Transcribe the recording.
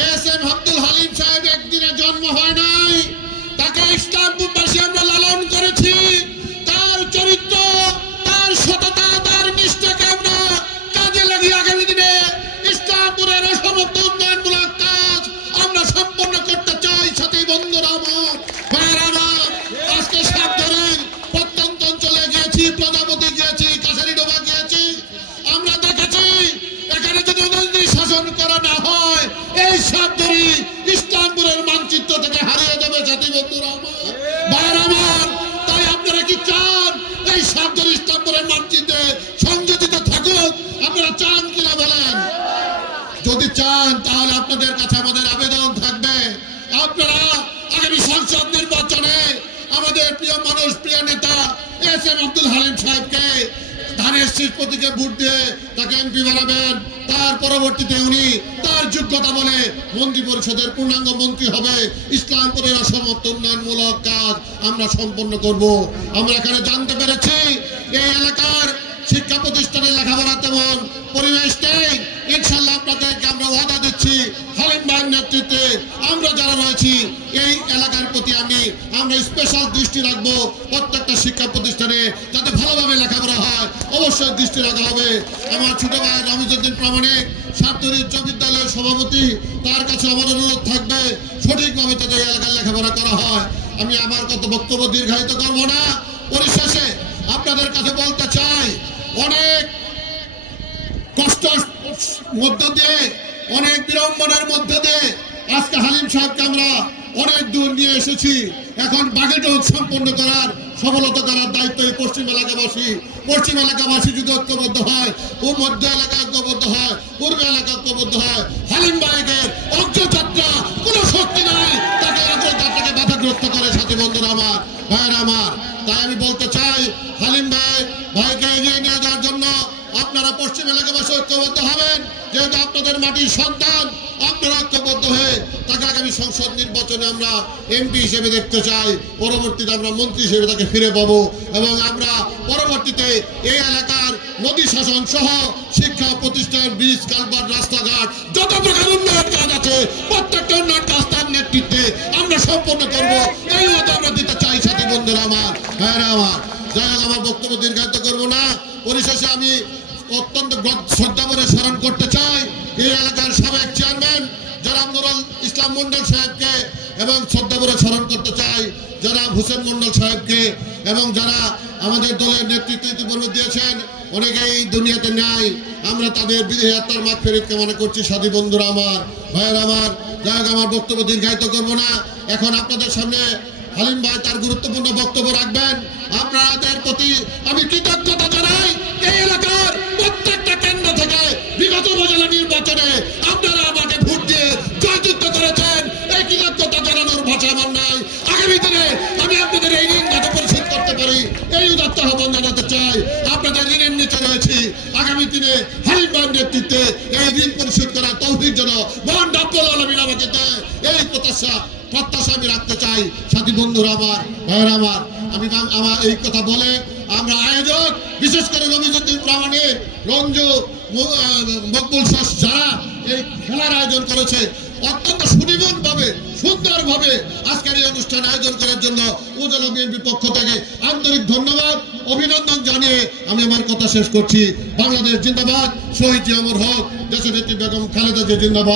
S M Abdul Halim সাহেব একদিনে জন্ম হয় নাই। তাকে ইসলামপুরবাসী আমরা লালন করেছি। তার চরিত্র, তার সততা, তার নিষ্ঠাকে আমরা কাজে লাগিয়ে আগামী দিনে ইসলামপুরের অসমাপ্ত উন্নয়নমূলক কাজ আমরা সম্পন্ন করতে চাই। সাথে বন্ধুরা আমার, ভাইয়েরা আমার, আজকে সাত ধরে প্রত্যন্ত অঞ্চলে গিয়েছি। প্রজাপতি এই সাত ধরি ইসলামপুরের মানচিত্রে সংযোজিত থাকুক, আপনারা চান কিনা বলেন? যদি চান, তাহলে আপনাদের কাছে আমাদের আবেদন থাকবে। আপনারা আগামী সংসদ নির্বাচনে আমাদের প্রিয় মানুষ, প্রিয় নেতা এস এম আব্দুল হালিম সাহেবকে ধানের শীষ প্রতীকে ভোট দিয়ে তাকে এমপি বানাবেন। তার পরবর্তীতে উনি তার যোগ্যতা বলে মন্ত্রী পরিষদের পূর্ণাঙ্গ মন্ত্রী হবে। ইসলামপুরের অসমাপ্ত উন্নয়নমূলক কাজ আমরা সম্পন্ন করব। আমরা এখানে জানতে পেরেছি, এই এলাকার শিক্ষা প্রতিষ্ঠানে লেখাপড়া তেমন পরিবেশ নেই। ইনশাল্লাহ আপনাদেরকে আমরা ওয়াদা দিচ্ছি নেতৃত্বে আমরা যারা রয়েছি, এই এলাকার প্রতি আমি, আমরা স্পেশাল দৃষ্টি রাখব প্রত্যেকটা শিক্ষা প্রতিষ্ঠানে যাতে ভালোভাবে লেখাপড়া হয়। অবশ্যই দৃষ্টি রাখা হবে। আমার ছোট ভাই রমিজুদ্দিন প্রামাণিক সাতরি উচ্চ বিদ্যালয়ের সভাপতি, তার কাছে আমার অনুরোধ থাকবে, সঠিকভাবে যাতে এই এলাকার লেখাপড়া করা হয়। আমি আমার কত বক্তব্য দীর্ঘায়িত করব না। পরিশেষে আপনাদের কাছে বলতে চাই, অনেক কষ্ট মধ্য দিয়ে, অনেক বিড়ম্বনার মধ্য হালিম সাহেবকে আমরা অনেক দূর নিয়ে এসেছি। এখন বাগেটক সম্পন্ন করার সফলতা করার দায়িত্ব এই পশ্চিম এলাকাবাসী। পশ্চিম এলাকাবাসী যদি ঐক্যবদ্ধ হয় ও মধ্য এলাকা ঐক্যবদ্ধ হয়, পূর্ব এলাকা ঐক্যবদ্ধ হয়, হালিম ভাইয়ের অগ্রযাত্রা কোনো শক্তি নাই, তাকে অগ্রযাত্রাকে বাধাগ্রস্ত করে সাথী বন্ধুরা আমার, ভাইয়ের আমার। তাই আমি বলতে চাই, হালিম ভাই, ভাইকে এগিয়ে নিয়ে যাওয়ার জন্য আপনারা পশ্চিম এলাকাবাসী ঐক্যবদ্ধ হবেন। যেহেতু আপনাদের মাটির সন্তান আপনারা ঐক্যবদ্ধ হয়ে তাকে আগামী সংসদ নির্বাচনে আমরা এমপি হিসেবে দেখতে চাই। পরবর্তীতে আমরা মন্ত্রী হিসেবে তাকে ফিরে পাবো এবং আমরা পরবর্তীতে এই এলাকার নদী শাসন সহ শিক্ষা প্রতিষ্ঠান, ব্রিজ, কালভার্ট, রাস্তাঘাট, যত প্রকার উন্নয়ন কাজ আছে, প্রত্যেকটা উন্নয়ন কাজ তার নেতৃত্বে আমরা সম্পন্ন করব। এই মতো আমরা দিতে চাই, সাথী বন্ধুরা আমার ভাইরা আমার। যাই হোক, আমার বক্তব্য দীর্ঘায়িত করব না। পরিশেষে আমি অত্যন্ত শ্রদ্ধা করে স্মরণ করতে চাই। এই এলাকার সাবেক চেয়ারম্যান জনাব নুরুল ইসলাম মন্ডল সাহেবকে এবং শ্রদ্ধা করে স্মরণ করতে চাই জনাব হুসেন মন্ডল সাহেবকে এবং যারা আমাদের দলের নেতৃত্ব দিয়েছেন, অনেকেই দুনিয়াতে নাই। আমরা তাদের বিদেহী আত্মার মাঠ ফেরত কামনা করছি। সাথী বন্ধুরা আমার, ভাইয়ের আমার যাই আমার বক্তব্য দীর্ঘায়িত করব না। এখন আপনাদের সামনে হালিম ভাই তার গুরুত্বপূর্ণ বক্তব্য রাখবেন। আপনাদের প্রতি আমি কৃতজ্ঞতা এই উদাত্ত আহ্বান জানাতে চাই আপনাদের ঋণের নিচে রয়েছি। আগামী দিনে হালিম নেতৃত্বে এই ঋণ পরিশোধ করার তৌফিক যেন মহান ডাক্তার আলমিন আমাকে দেয়। এই প্রত্যাশা প্রত্যাশা আমি রাখতে চাই। সাথী বন্ধুরা আমার, ভাইয়েরা আমার, আমি আমার এই কথা বলে আমরা আয়োজক, বিশেষ করে রবিজুদ্দিন প্রামাণিক রঞ্জু মকবুল শাস যারা এই খেলার আয়োজন করেছে অত্যন্ত সুনিপুণ ভাবে সুন্দর ভাবে আজকের এই অনুষ্ঠান আয়োজন করার জন্য উজালা বিএনপির পক্ষ থেকে আন্তরিক ধন্যবাদ, অভিনন্দন জানিয়ে আমি আমার কথা শেষ করছি। বাংলাদেশ জিন্দাবাদ, শহীদ জিয়ামর হক একটি বেগম খালেদা জিন্দাবাদ।